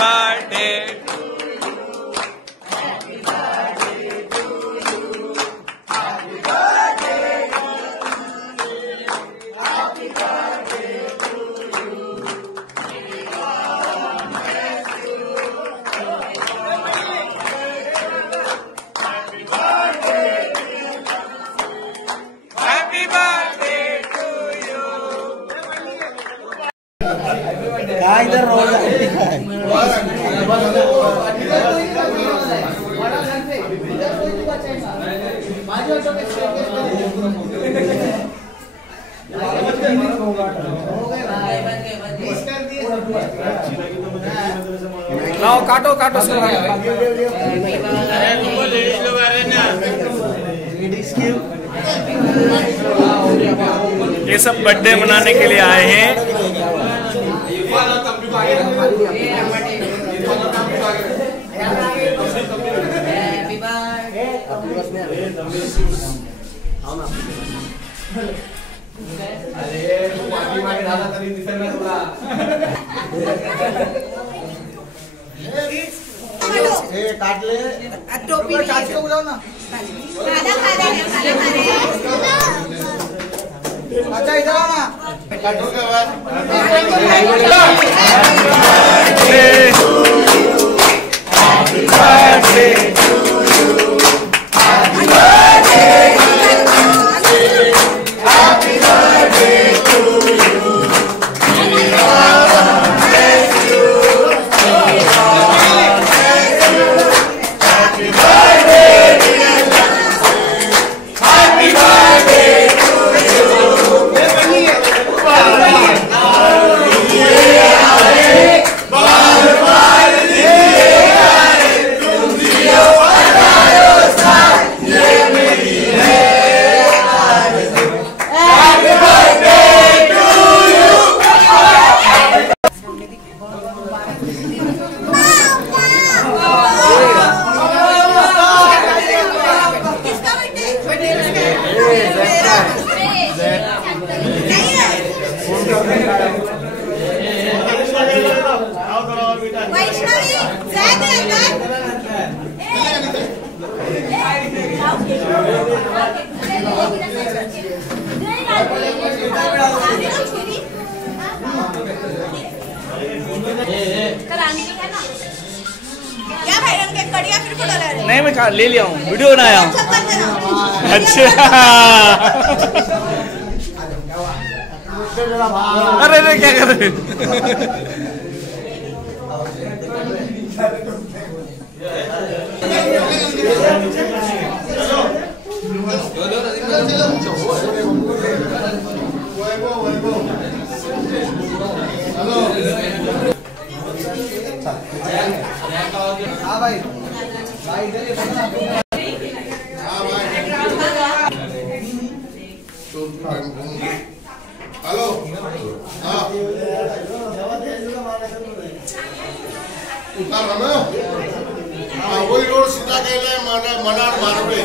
birthday. इधर road लाओ काटो काटो ये सब बर्थडे मनाने के लिए आए हैं। काट ले टोपी काट के बुलाओ ना। अच्छा इधर आओ ना। काटो के बाद happy birthday to you, happy birthday, happy birthday to you, नहीं मैं ले लिया हूँ, वीडियो बनाया हूँ। अच्छा अरे अरे क्या कर रहे हाँ भाई भाई इधर ही हेलो हाँ उतार रहा वही रोड सीधा कहले मनार मारवे